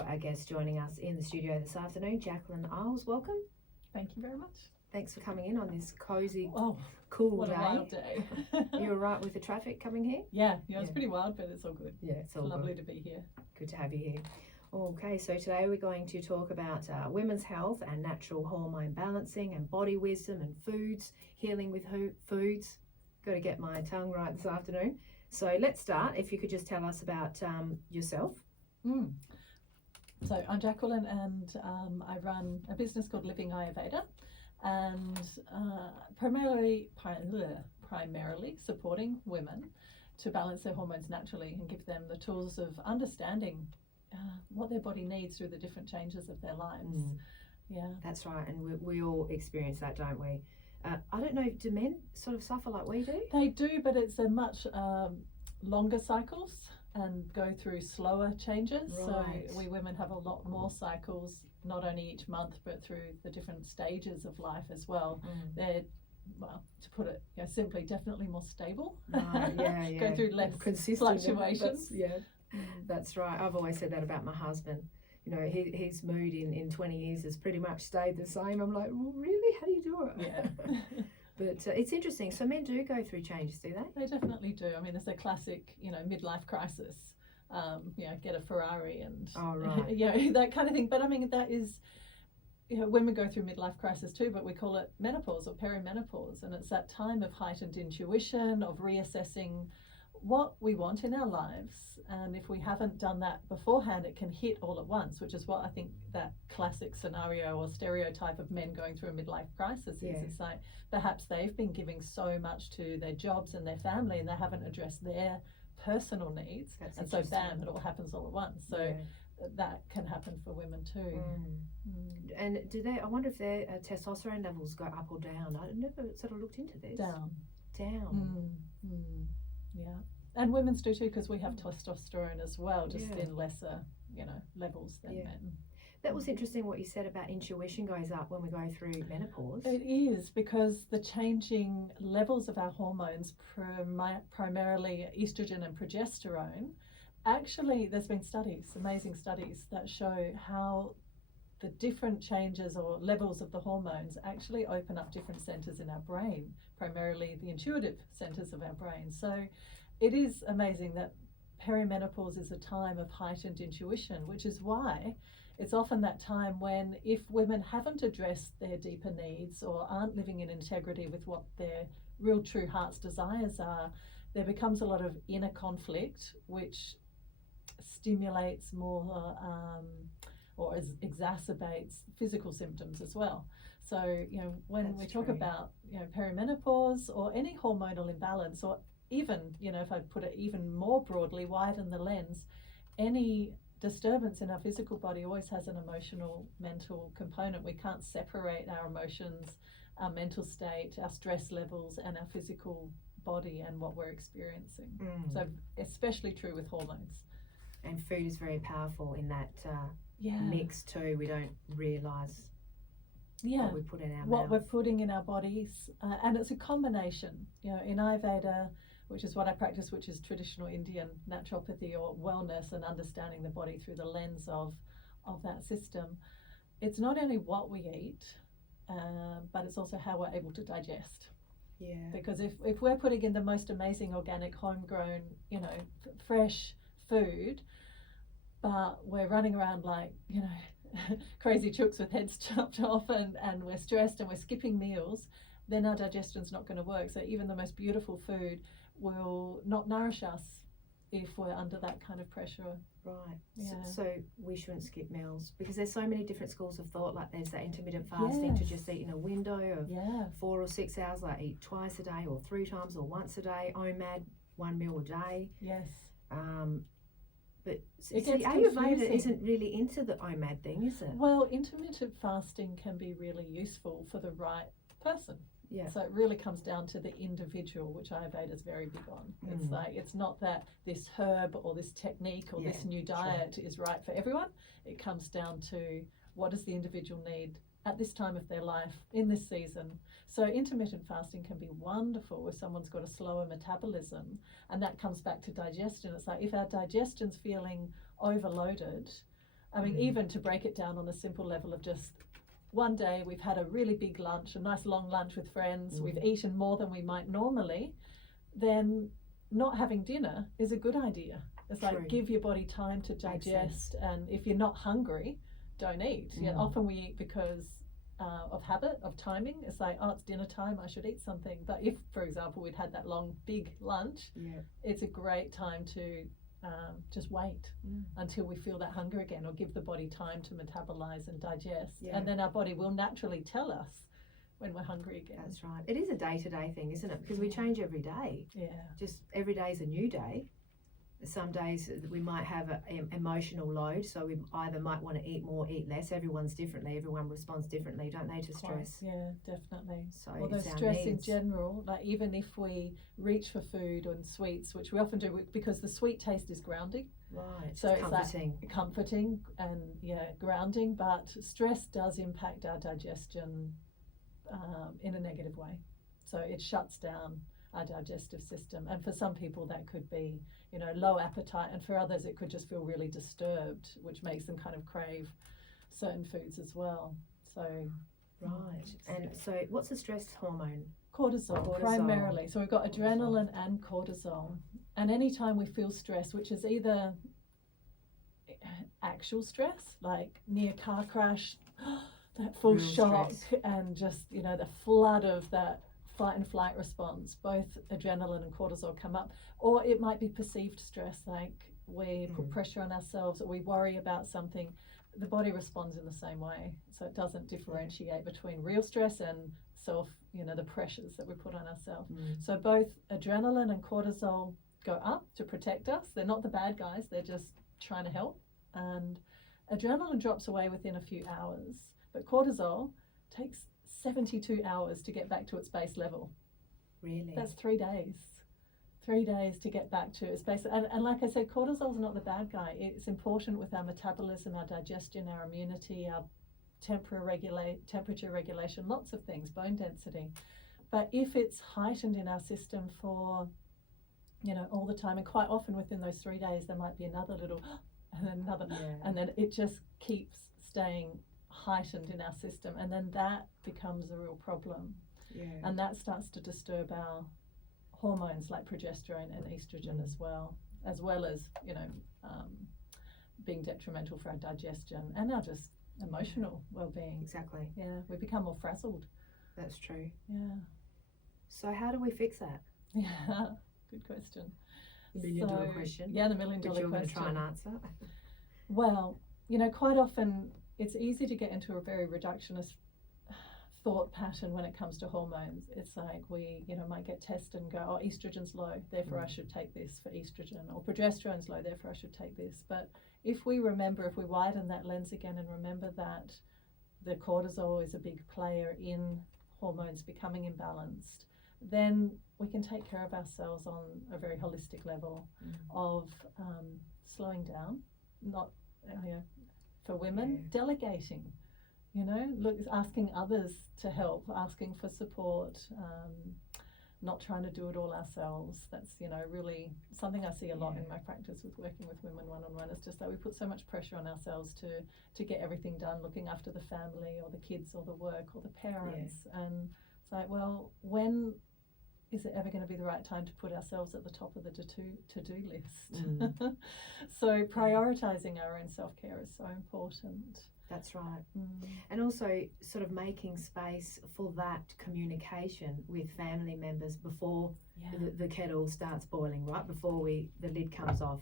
got our guest joining us in the studio this afternoon, Jaqueline Iles. Welcome. Thank you very much. Thanks for coming in on this cosy, Oh, cool what day. a wild day. You all right with the traffic coming here? Yeah, it's pretty wild, but it's all good. Yeah, it's all Lovely good. to be here. Good to have you here. Okay, so today we're going to talk about women's health and natural hormone balancing and body wisdom and foods, healing with foods. Got to get my tongue right this afternoon. So let's start. If you could just tell us about yourself. So I'm Jaqueline, and I run a business called Living Ayurveda, and primarily supporting women to balance their hormones naturally and give them the tools of understanding what their body needs through the different changes of their lives. Yeah, that's right, and we all experience that, don't we? I don't know, do men sort of suffer like we do? They do, but it's a much longer cycles and go through slower changes. Right. So we women have a lot more cycles, not only each month, but through the different stages of life as well. They're, well, to put it simply, definitely more stable. Right, yeah. Go through less consistent fluctuations. That's right. I've always said that about my husband. You know, his mood in 20 years has pretty much stayed the same. I'm like, well, really? How do you do it? Yeah. But it's interesting. So men do go through changes, do they? They definitely do. I mean, it's a classic, midlife crisis. Get a Ferrari and that kind of thing. But I mean, that is, women go through midlife crisis too, but we call it menopause or perimenopause. And it's that time of heightened intuition, of reassessing what we want in our lives. And if we haven't done that beforehand, it can hit all at once, which is what I think that classic scenario or stereotype of men going through a midlife crisis is. It's like perhaps they've been giving so much to their jobs and their family, and they haven't addressed their personal needs. And so bam, it all happens all at once. So that can happen for women too. And I wonder if their testosterone levels go up or down. I never sort of looked into this. Down. Yeah, and women's do too, because we have testosterone as well, just in lesser, levels than men. That was interesting what you said about intuition goes up when we go through menopause. It is, because the changing levels of our hormones, primarily estrogen and progesterone, actually there's been studies, amazing studies, that show how the different changes or levels of the hormones actually open up different centers in our brain, primarily the intuitive centers of our brain. So it is amazing that perimenopause is a time of heightened intuition, which is why it's often that time when, if women haven't addressed their deeper needs or aren't living in integrity with what their real true heart's desires are, there becomes a lot of inner conflict, which stimulates more or exacerbates physical symptoms as well. So, when we talk about, perimenopause or any hormonal imbalance, or even, if I put it even more broadly, widen the lens, any disturbance in our physical body always has an emotional, mental component. We can't separate our emotions, our mental state, our stress levels, and our physical body and what we're experiencing. So especially true with hormones. And food is very powerful in that mix too. We don't realise what we put in our what mouth. We're putting in our bodies, and it's a combination. In Ayurveda, which is what I practice, which is traditional Indian naturopathy or wellness and understanding the body through the lens of that system. It's not only what we eat, but it's also how we're able to digest. Yeah. Because if we're putting in the most amazing organic, homegrown, fresh food, but we're running around like, crazy chooks with heads chopped off and we're stressed and we're skipping meals, then our digestion's not going to work. So even the most beautiful food will not nourish us if we're under that kind of pressure. Right. Yeah. So we shouldn't skip meals, because there's so many different schools of thought. Like there's that intermittent fasting to just eat in a window of 4 or 6 hours, like eat twice a day or 3 times or once a day. OMAD, 1 meal a day. Yes. But see, Ayurveda isn't really into the OMAD thing, is it? Well, intermittent fasting can be really useful for the right person. Yeah. So it really comes down to the individual, which Ayurveda is very big on. It's like, it's not that this herb or this technique or this new diet is right for everyone. It comes down to, what does the individual need at this time of their life in this season. So intermittent fasting can be wonderful if someone's got a slower metabolism, and that comes back to digestion. It's like, if our digestion's feeling overloaded, I mean, even to break it down on a simple level of just one day we've had a really big lunch, a nice long lunch with friends, we've eaten more than we might normally, then not having dinner is a good idea. It's like, give your body time to digest, and if you're not hungry, don't eat. Yeah, often we eat because of habit, of timing. It's like, oh, it's dinner time, I should eat something. But if, for example, we'd had that long, big lunch, it's a great time to just wait until we feel that hunger again, or give the body time to metabolize and digest. And then our body will naturally tell us when we're hungry again. That's right. It is a day-to-day thing, isn't it? Because we change every day. Just every day is a new day. Some days we might have an emotional load, so we either might want to eat more, eat less. Everyone's differently. Everyone responds differently, don't they, to stress? Yeah, definitely. So although stress in general, like even if we reach for food and sweets, which we often do because the sweet taste is grounding. Right. So it's comforting. Like comforting and grounding, but stress does impact our digestion in a negative way. So it shuts down our digestive system, and for some people that could be low appetite, and for others it could just feel really disturbed, which makes them kind of crave certain foods as well. So And so what's the stress hormone? Cortisol primarily. So we've got adrenaline and cortisol, and anytime we feel stress, which is either actual stress like near car crash, that full real shock stress, and just the flood of that fight and flight response, both adrenaline and cortisol come up. Or it might be perceived stress, like we put pressure on ourselves, or we worry about something. The body responds in the same way, so it doesn't differentiate between real stress and the pressures that we put on ourselves. So both adrenaline and cortisol go up to protect us. They're not the bad guys, they're just trying to help. And adrenaline drops away within a few hours, but cortisol takes 72 hours to get back to its base level. Really? That's 3 days. 3 days to get back to its base. And like I said, cortisol is not the bad guy. It's important with our metabolism, our digestion, our immunity, our temperature regulation, lots of things, bone density. But if it's heightened in our system for, all the time, and quite often within those 3 days, there might be another little, and then another, and then it just keeps staying heightened in our system, and then that becomes a real problem, and that starts to disturb our hormones like progesterone and estrogen as well as being detrimental for our digestion and our just emotional well-being. Exactly. We become more frazzled. That's true. So how do we fix that? Good question. The million-dollar question. The million-dollar question. You're going to try and answer. Well, quite often it's easy to get into a very reductionist thought pattern when it comes to hormones. It's like we, might get tested and go, oh, estrogen's low, therefore I should take this for estrogen, or progesterone's low, therefore I should take this. But if we widen that lens again and remember that the cortisol is a big player in hormones becoming imbalanced, then we can take care of ourselves on a very holistic level of slowing down, for women, delegating, asking others to help, asking for support, not trying to do it all ourselves. That's, really something I see a lot in my practice with working with women one-on-one. It's just that we put so much pressure on ourselves to get everything done, looking after the family or the kids or the work or the parents. And it's like, well, when is it ever going to be the right time to put ourselves at the top of the to-do list? So prioritizing our own self-care is so important. That's right. And also sort of making space for that communication with family members before the kettle starts boiling, right? Before the lid comes off.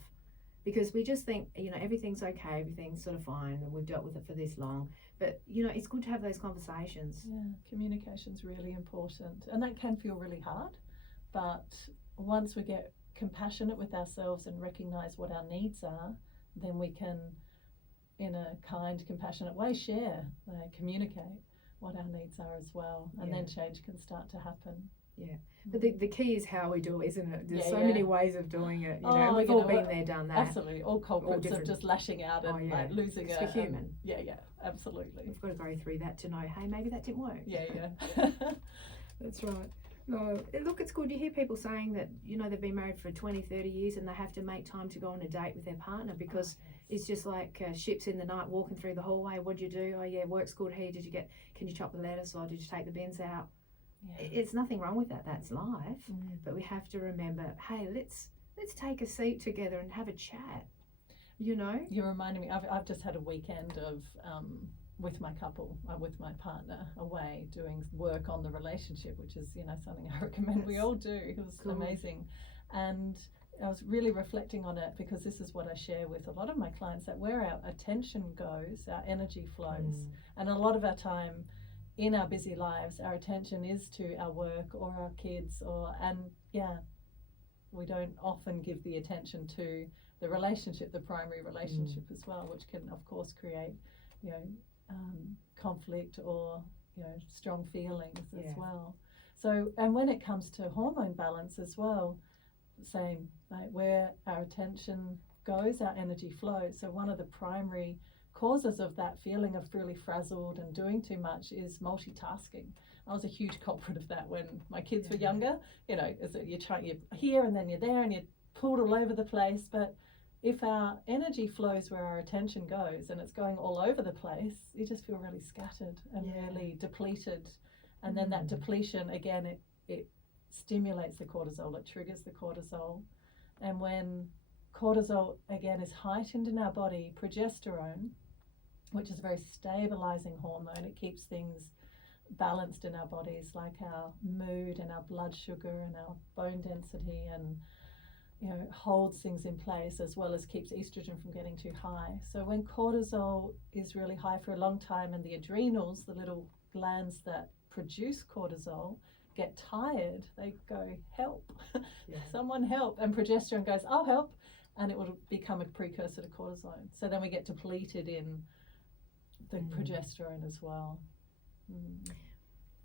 Because we just think, everything's okay, everything's sort of fine, and we've dealt with it for this long. But, it's good to have those conversations. Communication's really important. And that can feel really hard. But once we get compassionate with ourselves and recognize what our needs are, then we can, in a kind, compassionate way, share, communicate what our needs are as well, and then change can start to happen. But the key is how we do it, isn't it? There's so many ways of doing it. We've all been there, done that. Absolutely, all culprits of just lashing out and losing it. It's for human. Absolutely. We've got to go through that to know, hey, maybe that didn't work. That's right. No, look, it's good. You hear people saying that, they've been married for 20, 30 years and they have to make time to go on a date with their partner because It's just like ships in the night walking through the hallway. What'd you do? Oh yeah, work's good here. Can you chop the lettuce, or did you take the bins out? Yeah. It's nothing wrong with that. That's life. But we have to remember, hey, let's take a seat together and have a chat. You know. You're reminding me. I've just had a weekend of with my couple, with my partner, away doing work on the relationship, which is something I recommend we all do. It was amazing, and I was really reflecting on it because this is what I share with a lot of my clients, that where our attention goes, our energy flows, and a lot of our time in our busy lives, our attention is to our work or our kids, we don't often give the attention to the relationship, the primary relationship as well, which can of course create, conflict or strong feelings as well. So, and when it comes to hormone balance as well, same, like where our attention goes, our energy flows. So one of the primary causes of that feeling of really frazzled and doing too much is multitasking. I was a huge culprit of that when my kids were younger. You're here and then you're there and you're pulled all over the place. But if our energy flows where our attention goes and it's going all over the place, you just feel really scattered and really depleted. And then that depletion, again, it stimulates the cortisol, it triggers the cortisol. And when cortisol, again, is heightened in our body, progesterone, which is a very stabilizing hormone, it keeps things balanced in our bodies, like our mood and our blood sugar and our bone density, and holds things in place, as well as keeps estrogen from getting too high. So when cortisol is really high for a long time and the adrenals, the little glands that produce cortisol, get tired, they go, help, someone help, and progesterone goes, I'll help, and it will become a precursor to cortisone. So then we get depleted in the progesterone as well.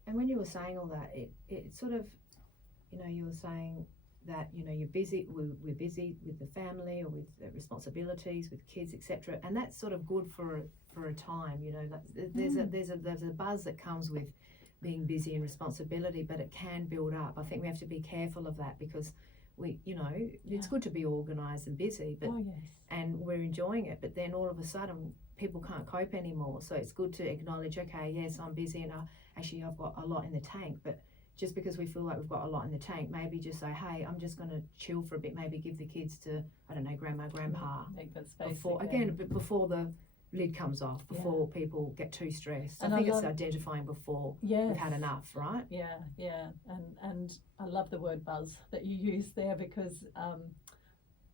And when you were saying all that, it sort of, you were saying that you're busy, we're busy with the family or with the responsibilities with kids, etc., and that's sort of good for a time. There's a buzz that comes with being busy and responsibility, but it can build up. I think we have to be careful of that, because it's good to be organized and busy, but and we're enjoying it, but then all of a sudden people can't cope anymore. So it's good to acknowledge, okay, yes, I'm busy and I've got a lot in the tank, but just because we feel like we've got a lot in the tank, maybe just say, hey, I'm just going to chill for a bit, maybe give the kids to, I don't know, grandma, grandpa, make that space before the lid comes off, before people get too stressed. And I think it's identifying before we've had enough, right? And I love the word buzz that you use there, because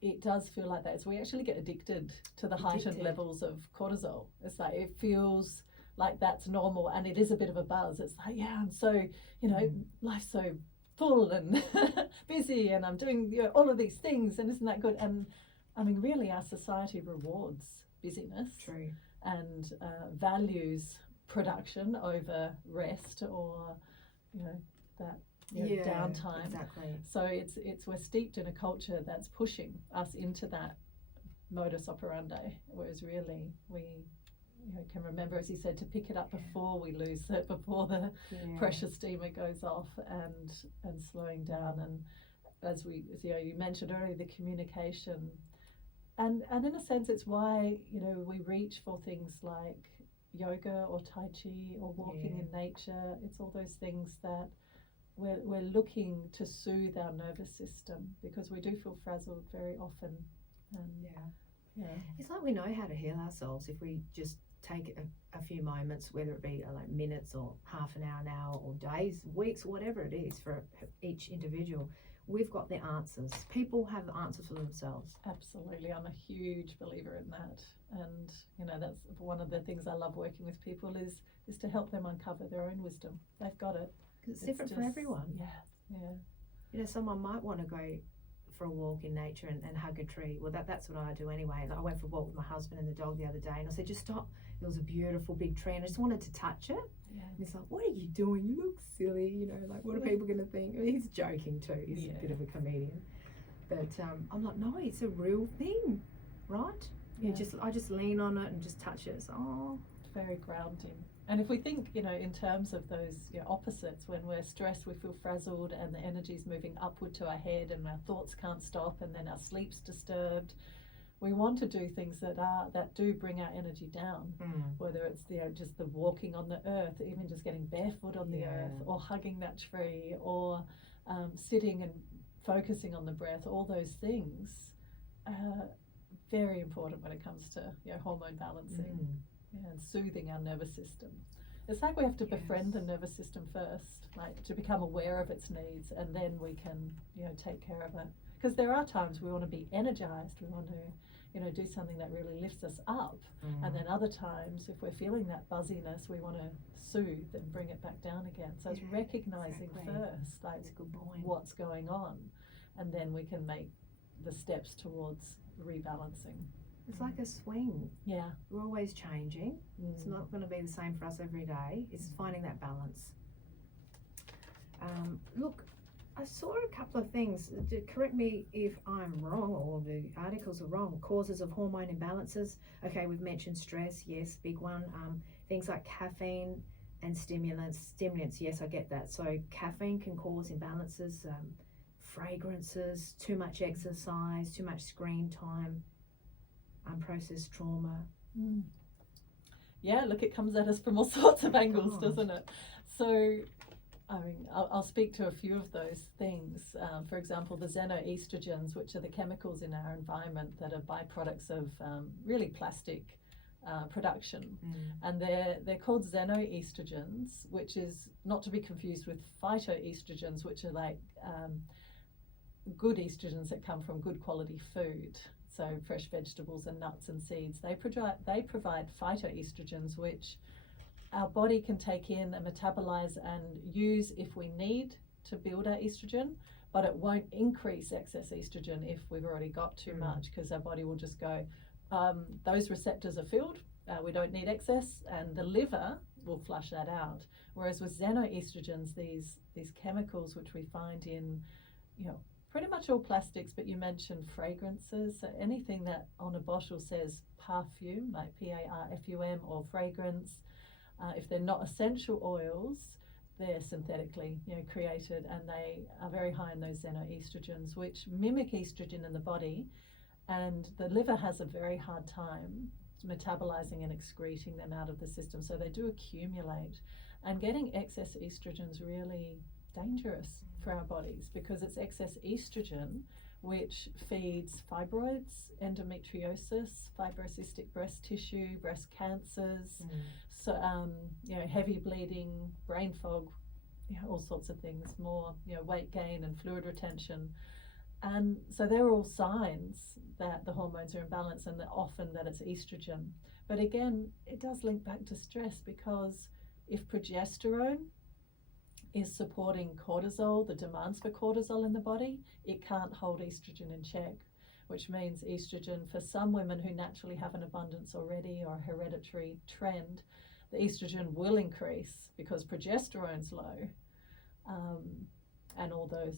it does feel like that. So we actually get addicted to the heightened levels of cortisol. It's like it feels like that's normal, and it is a bit of a buzz. It's like, I'm so, life's so full and busy, and I'm doing all of these things, and isn't that good? And I mean, really, our society rewards busyness. True. And values production over rest or that downtime. Exactly. So it's we're steeped in a culture that's pushing us into that modus operandi, whereas really we can remember, as you said, to pick it up before we lose it, before the pressure steamer goes off, and slowing down. And as you mentioned earlier, the communication. And in a sense, it's why we reach for things like yoga or Tai Chi or walking in nature. It's all those things that we're looking to soothe our nervous system, because we do feel frazzled very often. It's like we know how to heal ourselves if we just take a few moments, whether it be like minutes or half an hour or days, weeks, whatever it is for each individual. We've got the answers. People have the answers for themselves. Absolutely. I'm a huge believer in that. And, that's one of the things I love working with people is to help them uncover their own wisdom. They've got it. Because it's different for everyone. Yeah. Someone might want to go for a walk in nature and hug a tree. Well, that's what I do anyway. I went for a walk with my husband and the dog the other day, and I said, just stop. There was a beautiful big tree, and I just wanted to touch it. Yeah. And he's like, what are you doing? You look silly, like, what are people going to think? I mean, he's joking too. He's a bit of a comedian. But I'm like, no, it's a real thing, right? Yeah. I just lean on it and just touch it. It's very grounding. And if we think, in terms of those opposites, when we're stressed, we feel frazzled, and the energy's moving upward to our head, and our thoughts can't stop, and then our sleep's disturbed. We want to do things that do bring our energy down, whether it's just the walking on the earth, even just getting barefoot on the earth, or hugging that tree, or sitting and focusing on the breath. All those things are very important when it comes to hormone balancing and soothing our nervous system. It's like we have to befriend the nervous system first, like to become aware of its needs, and then we can take care of it. Because there are times we want to be energized, we want to do something that really lifts us up, and then other times if we're feeling that buzziness, we want to soothe and bring it back down again. So it's recognizing first, like, that's a good point, what's going on, and then we can make the steps towards rebalancing. It's like a swing. Yeah, we're always changing. It's not going to be the same for us every day. It's finding that balance. Look, I saw a couple of things. Correct me if I'm wrong or the articles are wrong. Causes of hormone imbalances. Okay, we've mentioned stress. Yes, big one. Things like caffeine and stimulants. Yes, I get that. So caffeine can cause imbalances. Fragrances, too much exercise, too much screen time, unprocessed trauma. Yeah, look, it comes at us from all sorts of angles, doesn't it? So I'll speak to a few of those things. For example, the xenoestrogens, which are the chemicals in our environment that are byproducts of really plastic production, and they're called xenoestrogens, which is not to be confused with phytoestrogens, which are like good estrogens that come from good quality food, so fresh vegetables and nuts and seeds. They provide phytoestrogens, which our body can take in and metabolize and use if we need to build our estrogen, but it won't increase excess estrogen if we've already got too much, because our body will just go, those receptors are filled, we don't need excess, and the liver will flush that out. Whereas with xenoestrogens, these chemicals which we find in pretty much all plastics, but you mentioned fragrances, so anything that on a bottle says perfume, like Parfum, or fragrance, if they're not essential oils, they're synthetically created, and they are very high in those xenoestrogens, which mimic estrogen in the body, and the liver has a very hard time metabolizing and excreting them out of the system, so they do accumulate, and getting excess estrogen is really dangerous for our bodies, because it's excess estrogen which feeds fibroids, endometriosis, fibrocystic breast tissue, breast cancers, so heavy bleeding, brain fog, all sorts of things, more weight gain and fluid retention. And so they're all signs that the hormones are imbalanced, and that often that it's estrogen. But again, it does link back to stress, because if progesterone is supporting cortisol, the demands for cortisol in the body, it can't hold estrogen in check, which means estrogen, for some women who naturally have an abundance already or a hereditary trend, the estrogen will increase because progesterone's low, and all those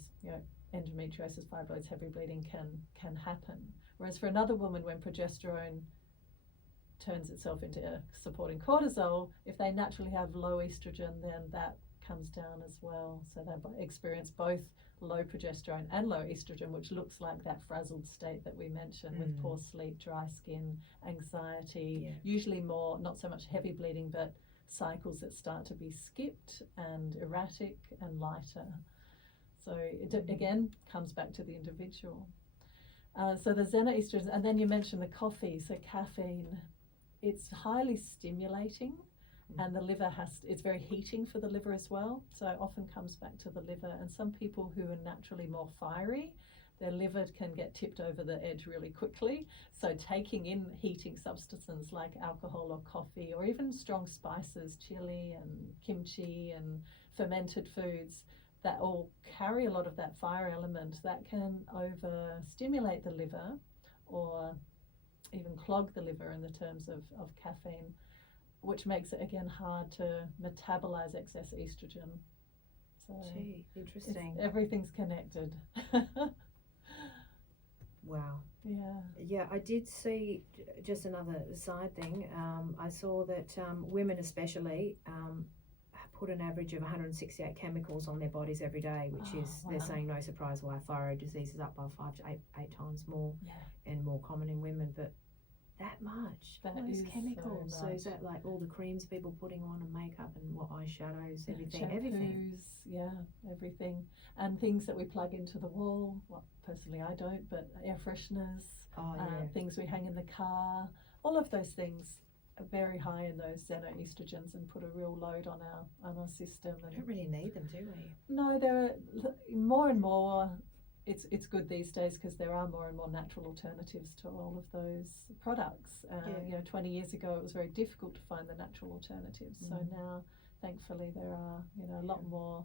endometriosis, fibroids, heavy bleeding can happen. Whereas for another woman, when progesterone turns itself into supporting cortisol, if they naturally have low estrogen, then that comes down as well. So they experience both low progesterone and low estrogen, which looks like that frazzled state that we mentioned, with poor sleep, dry skin, anxiety, usually more, not so much heavy bleeding, but cycles that start to be skipped and erratic and lighter. So it again comes back to the individual. So the xenoestrogens, and then you mentioned the coffee, so caffeine, it's highly stimulating, and the liver it's very heating for the liver as well, so it often comes back to the liver. And some people who are naturally more fiery, their liver can get tipped over the edge really quickly, so taking in heating substances like alcohol or coffee, or even strong spices, chili and kimchi and fermented foods, that all carry a lot of that fire element, that can overstimulate the liver, or even clog the liver in the terms of caffeine, which makes it again hard to metabolize excess estrogen. So interesting. Everything's connected. Wow. Yeah, I did see, just another side thing, I saw that women especially put an average of 168 chemicals on their bodies every day, which is, they're saying no surprise why thyroid disease is up by 5 to 8 times more and more common in women. But that much, That all those is chemicals. so So is much. that like all the creams people putting on and makeup and what eyeshadows, everything, Shampoos, everything. everything, and things that we plug into the wall. Well, personally I don't, but air fresheners, things we hang in the car, all of those things are very high in those xenoestrogens and put a real load on our system. We And don't really need them, do we? no, there are more and more. It's good these days because there are more and more natural alternatives to all of those products. 20 years ago it was very difficult to find the natural alternatives. So now, thankfully, there are a lot more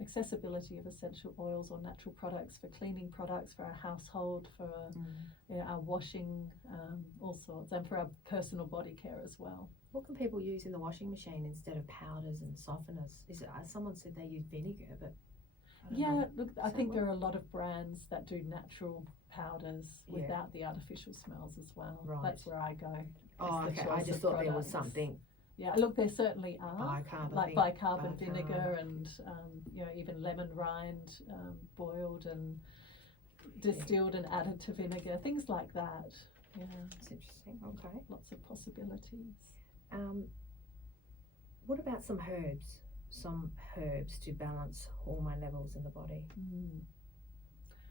accessibility of essential oils or natural products for cleaning products, for our household, for our washing, all sorts, and for our personal body care as well. What can people use in the washing machine instead of powders and softeners? Is it, someone said they use vinegar, but I don't know. Look, I think there are a lot of brands that do natural powders without the artificial smells as well. Right. That's where I go. Oh, okay. I just thought there was something. Yeah, look, there certainly are, like bicarbonate vinegar and even lemon rind boiled and distilled and added to vinegar, things like that. Yeah, it's interesting. Okay, lots of possibilities. What about some herbs? Some herbs to balance hormone levels in the body.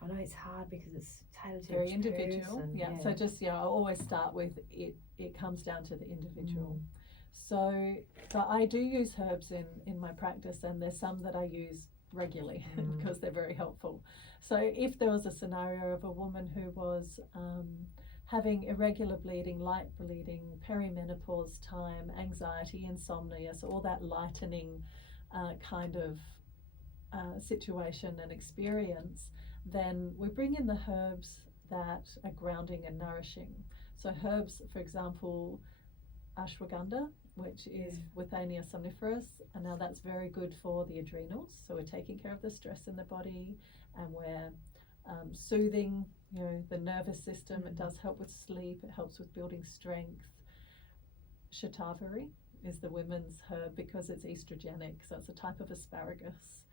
I know it's hard because it's tailored to very each individual. person. So just I always start with it. It comes down to the individual. So I do use herbs in my practice, and there's some that I use regularly because they're very helpful. So if there was a scenario of a woman who was having irregular bleeding, light bleeding, perimenopause time, anxiety, insomnia, so all that lightening kind of situation and experience, then we bring in the herbs that are grounding and nourishing. So herbs, for example, ashwagandha, which is Withania somniferus, and now that's very good for the adrenals. So we're taking care of the stress in the body, and we're soothing, the nervous system. It does help with sleep. It helps with building strength. Shatavari is the women's herb because it's estrogenic, so it's a type of asparagus.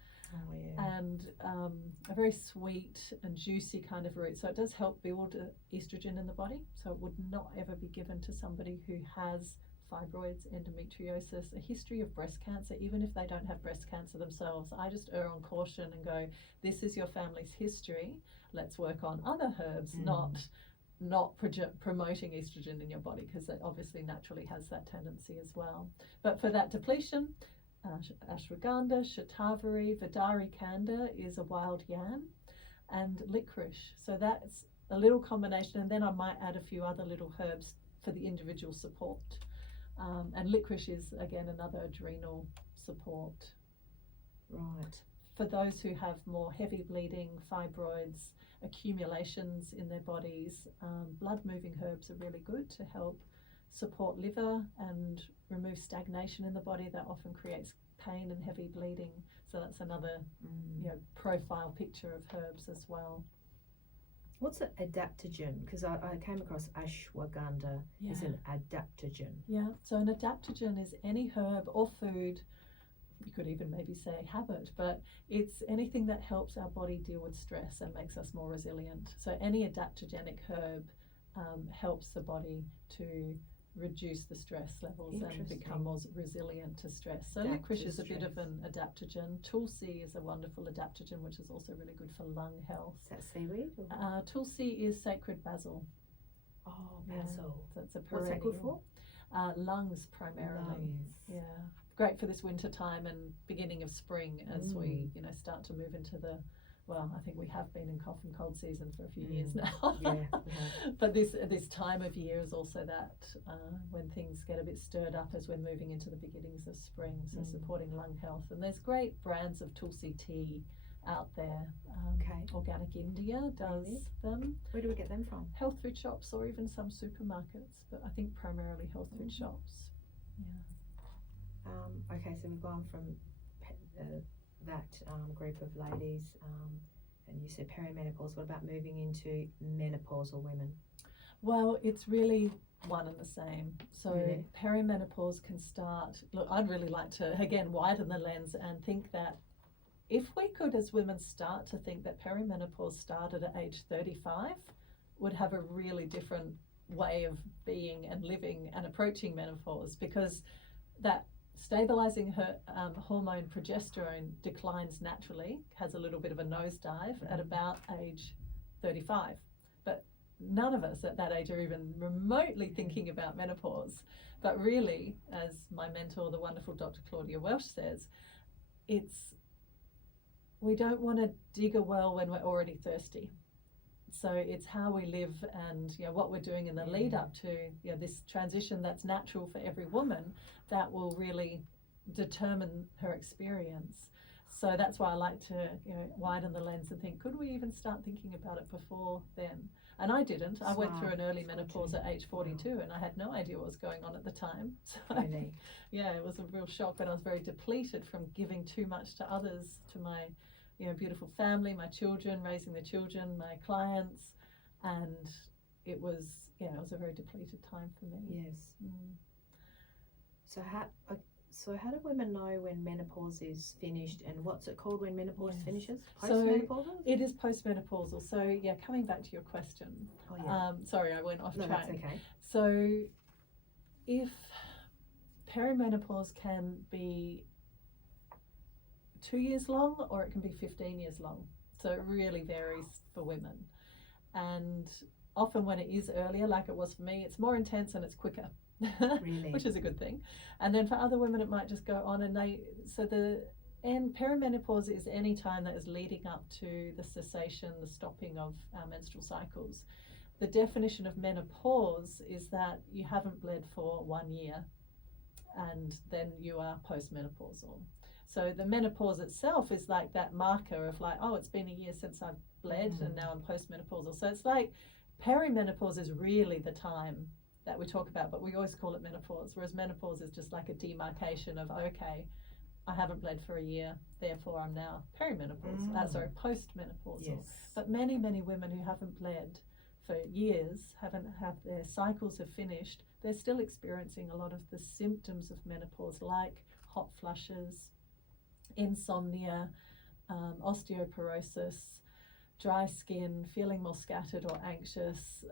And a very sweet and juicy kind of root. So it does help build estrogen in the body. So it would not ever be given to somebody who has fibroids, endometriosis, a history of breast cancer, even if they don't have breast cancer themselves. I just err on caution and go, this is your family's history. Let's work on other herbs, not promoting estrogen in your body, because it obviously naturally has that tendency as well. But for that depletion, ashwagandha, shatavari, vidari kanda is a wild yam, and licorice. So that's a little combination, and then I might add a few other little herbs for the individual support. And licorice is again another adrenal support. Right. For those who have more heavy bleeding, fibroids, accumulations in their bodies, blood moving herbs are really good to help support liver and remove stagnation in the body that often creates pain and heavy bleeding. So that's another profile picture of herbs as well. What's an adaptogen? Because I came across ashwagandha is an adaptogen. Yeah, so an adaptogen is any herb or food, you could even maybe say habit, but it's anything that helps our body deal with stress and makes us more resilient. So any adaptogenic herb helps the body to reduce the stress levels and become more resilient to stress. So licorice is a bit of an adaptogen. Tulsi is a wonderful adaptogen, which is also really good for lung health. Is that seaweed? Tulsi is sacred basil. Oh, basil. So it's a perennial. What's that good for? Lungs primarily. Lungs. Yeah. Great for this winter time and beginning of spring as we, start to move into the, well, I think we have been in cough and cold season for a few years now. But this time of year is also that when things get a bit stirred up as we're moving into the beginnings of spring, so supporting lung health. And there's great brands of Tulsi tea out there. Organic India does them. Where do we get them from? Health food shops or even some supermarkets, but I think primarily health food shops. Okay, so we've gone from that group of ladies, and you said perimenopause. What about moving into menopausal women? Well, it's really one and the same. So Really? perimenopause can start, look, I'd really like to, again, widen the lens and think that if we could, as women, start to think that perimenopause started at age 35, would have a really different way of being and living and approaching menopause, because that stabilizing her hormone progesterone declines naturally, has a little bit of a nosedive at about age 35. But none of us at that age are even remotely thinking about menopause. But really, as my mentor, the wonderful Dr. Claudia Welsh, says, we don't want to dig a well when we're already thirsty. So it's how we live and what we're doing in the lead up to this transition that's natural for every woman that will really determine her experience. So that's why I like to widen the lens and think, could we even start thinking about it before then? And I didn't. I went through an early menopause at age 42 and I had no idea what was going on at the time. So Really? yeah, it was a real shock, but I was very depleted from giving too much to others, to my beautiful family, my children, raising the children, my clients, and it was a very depleted time for me. Yes. So how do women know when menopause is finished, and what's it called when menopause finishes? Postmenopausal? So it is postmenopausal. So coming back to your question. Oh, yeah. Sorry, I went off track. That's okay. So if perimenopause can be 2 years long or it can be 15 years long. So it really varies for women. And often when it is earlier, like it was for me, it's more intense and it's quicker. Really? Which is a good thing. And then for other women it might just go on, and perimenopause is any time that is leading up to the cessation, the stopping of our menstrual cycles. The definition of menopause is that you haven't bled for 1 year and then you are postmenopausal. So the menopause itself is like that marker of like, oh, it's been a year since I've bled and now I'm postmenopausal. So it's like perimenopause is really the time that we talk about, but we always call it menopause, whereas menopause is just like a demarcation of, okay, I haven't bled for a year, therefore I'm now postmenopausal. Yes. But many, many women who haven't bled for years, their cycles have finished, they're still experiencing a lot of the symptoms of menopause, like hot flushes, insomnia, osteoporosis, dry skin, feeling more scattered or anxious,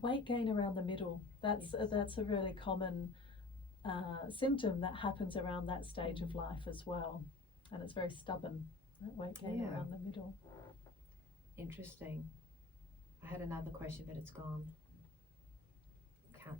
weight gain around the middle. That's a really common symptom that happens around that stage of life as well, and it's very stubborn, that weight gain around the middle. Interesting. I had another question, but it's gone.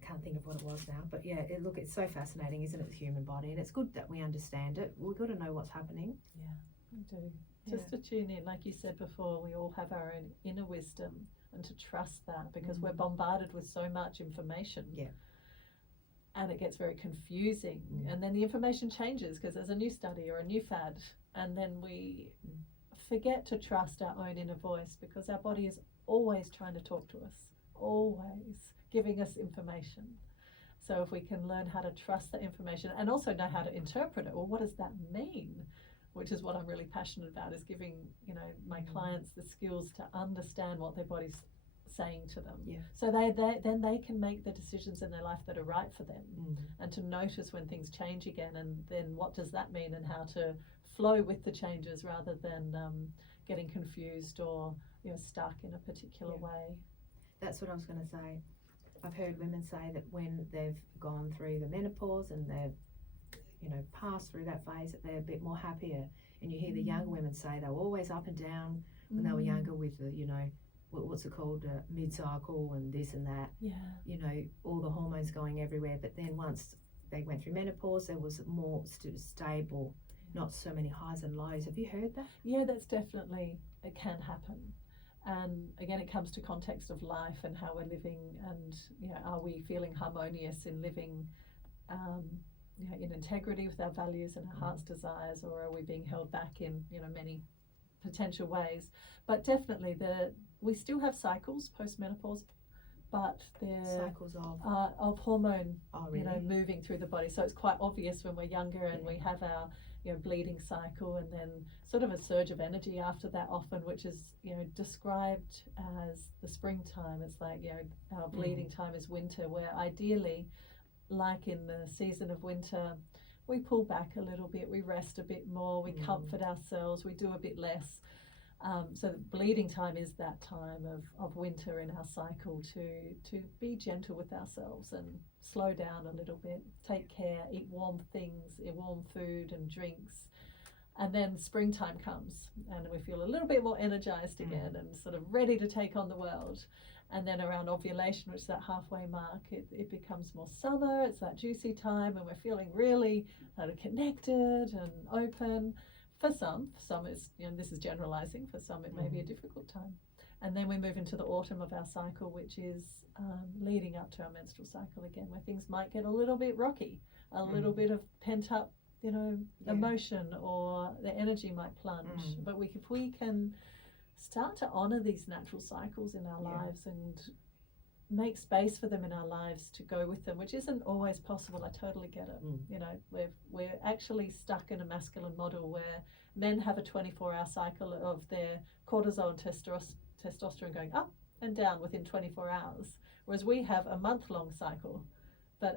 Can't think of what it was now, but it's so fascinating, isn't it, the human body, and it's good that we understand it. We've got to know what's happening. Yeah, we do. Just to tune in, like you said before, we all have our own inner wisdom, and to trust that, because we're bombarded with so much information. Yeah. And it gets very confusing, and then the information changes because there's a new study or a new fad, and then we forget to trust our own inner voice, because our body is always trying to talk to us, always giving us information. So if we can learn how to trust that information and also know how to interpret it, well, what does that mean? Which is what I'm really passionate about, is giving my clients the skills to understand what their body's saying to them. Yeah. So then they can make the decisions in their life that are right for them, and to notice when things change again, and then what does that mean, and how to flow with the changes rather than getting confused or stuck in a particular way. That's what I was going to say. I've heard women say that when they've gone through the menopause and they've passed through that phase, that they're a bit more happier. And you hear the younger women say they were always up and down when they were younger, with the what's it called, mid-cycle and this and that. All the hormones going everywhere. But then once they went through menopause, there was more stable, not so many highs and lows. Have you heard that? Yeah, that's definitely, it can happen. And again, it comes to context of life and how we're living, and are we feeling harmonious in living in integrity with our values and our heart's desires, or are we being held back in many potential ways? But definitely we still have cycles post-menopause, but they're Cycles of hormone, oh really? you know, moving through the body. So it's quite obvious when we're younger and Yeah. we have our, you know, bleeding cycle, and then sort of a surge of energy after that often, which is, you know, described as the springtime. It's like, you know, our bleeding time is winter, where ideally, like in the season of winter, we pull back a little bit, we rest a bit more, we comfort ourselves, we do a bit less. So the bleeding time is that time of winter in our cycle to be gentle with ourselves and slow down a little bit, take care, eat warm things, eat warm food and drinks. And then springtime comes and we feel a little bit more energized again and sort of ready to take on the world. And then around ovulation, which is that halfway mark, it becomes more summer, it's that juicy time, and we're feeling really kind of connected and open. For some it's, you know, this is generalizing, for some it may be a difficult time. And then we move into the autumn of our cycle, which is leading up to our menstrual cycle again, where things might get a little bit rocky, a little bit of pent up, you know, emotion, or the energy might plunge. But if we can start to honor these natural cycles in our lives and make space for them in our lives to go with them, which isn't always possible. I totally get it. You know, we're actually stuck in a masculine model where men have a 24-hour cycle of their cortisol and testosterone going up and down within 24 hours, whereas we have a month-long cycle. But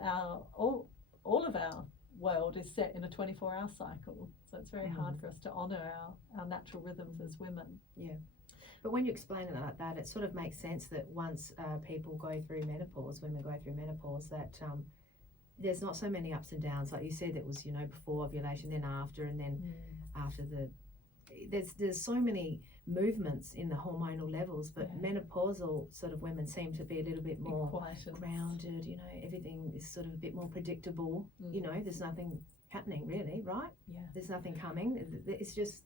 all of our world is set in a 24-hour cycle, so it's very hard for us to honor our natural rhythms as women. But when you explain it like that, it sort of makes sense that once people go through menopause, women go through menopause, that there's not so many ups and downs. Like you said, it was, you know, before ovulation, then after, and then after there's so many movements in the hormonal levels, but menopausal sort of women seem to be a little bit more grounded, you know, everything is sort of a bit more predictable. You know, there's nothing happening really, right? There's nothing coming. It's just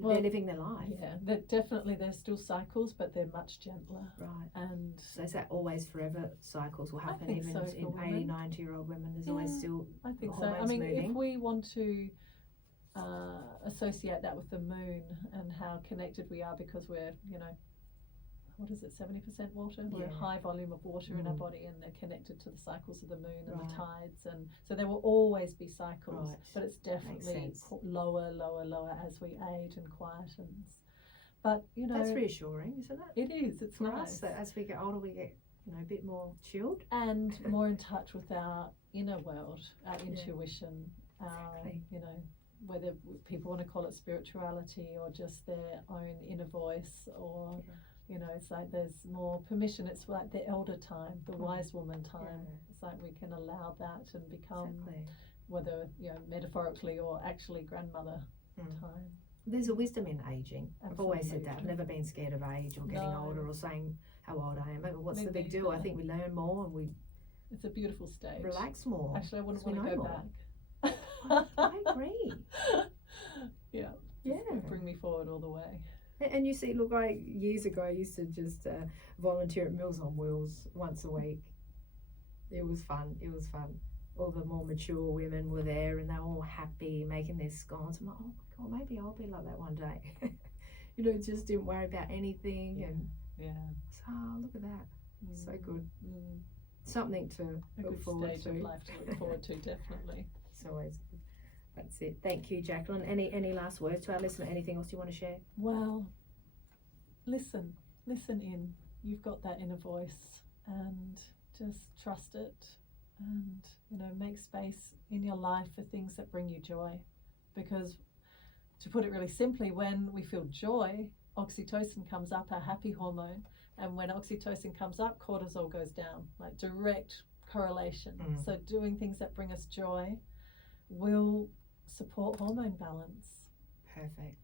they're living their life. There's still cycles, but they're much gentler. Right. And so is that always forever cycles will happen even so in 80, 90-year-old women? There's always still I think so. I mean, moving. If we want to associate that with the moon and how connected we are, because we're, you know, what is it, 70% water? We're a high volume of water in our body, and they're connected to the cycles of the moon and the tides, and so there will always be cycles, but it's definitely lower as we age and quietens. But you know, that's reassuring, isn't it? It is. It's for nice us that as we get older, we get, you know, a bit more chilled and more in touch with our inner world, our intuition, you know, whether people want to call it spirituality or just their own inner voice, or you know, it's like there's more permission. It's like the elder time, the wise woman time. It's like we can allow that and become, whether, you know, metaphorically or actually grandmother time. There's a wisdom in aging. Absolutely. I've always said that. I've never been scared of age or getting older or saying how old I am. But what's the big deal? I think we learn more and it's a beautiful stage. Relax more. Actually, I wouldn't want to go back. I agree. Bring me forward all the way. And you see, look, years ago I used to just volunteer at Meals on Wheels once a week. It was fun. All the more mature women were there and they were all happy making their scones. I'm like, oh my God, maybe I'll be like that one day. You know, just didn't worry about anything. So, look at that. So good. Something to look forward to. A good stage of life to look forward to, definitely. It's always good. That's it. Thank you, Jaqueline. Any last words to our listener? Anything else you want to share? Well, listen in. You've got that inner voice, and just trust it, and you know, make space in your life for things that bring you joy. Because, to put it really simply, when we feel joy, oxytocin comes up, our happy hormone, and when oxytocin comes up, cortisol goes down, like direct correlation. So doing things that bring us joy will support hormone balance. Perfect.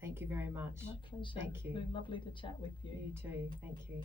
Thank you very much. My pleasure. Thank you. It's been lovely to chat with you. You too. Thank you.